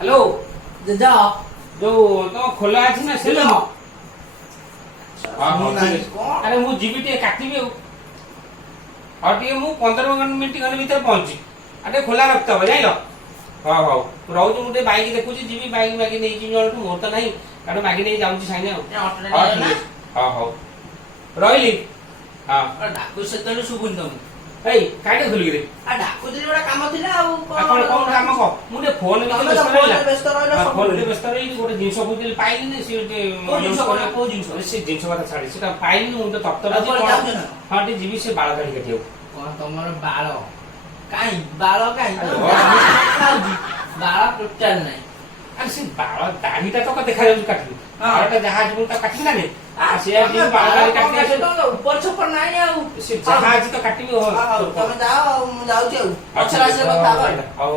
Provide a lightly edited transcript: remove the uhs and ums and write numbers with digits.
hello जजा जो तो खोला अछि ना सेलुन अरे मु जीबी टे काटिबे और टे मु 15 मिनिट खन भीतर पहुंची अरे खोला रखता हो जाइलो हां हां रहू जो मुटे बाइक देखु छी जीबी बाइक मागी नै जी जोर मोर त नहीं काडो मागी नै जाउ छी साइने हां हां रहिली हां डाकू सेतले सुबुन तम ए काडे खुली रे आ डाकू दिले गोटा काम थिला आ आपण कोन काम को मुटे फोन में व्यस्त रहला सब फोन में व्यस्त रही गोटे जिंस बुझिल पाइली नै से को जिंस से जिंस बात छाड़ी सेटा पाइली मु तो तत्तर हां टी जीबी से बाल काढी कटियो कोन तमर बाल काई बाल काई बाल टोटल नहीं अरे से बाल दाढ़ीटा तो देखा जाउ काटली बालटा जहाज मुटा काटली ना ने आ से जीबी बाल काढी काटली तो ऊपर छपर नहीं आउ से जहाज तो काटिबो तुम जाओ मु जाउ छी अच्छा से बता आ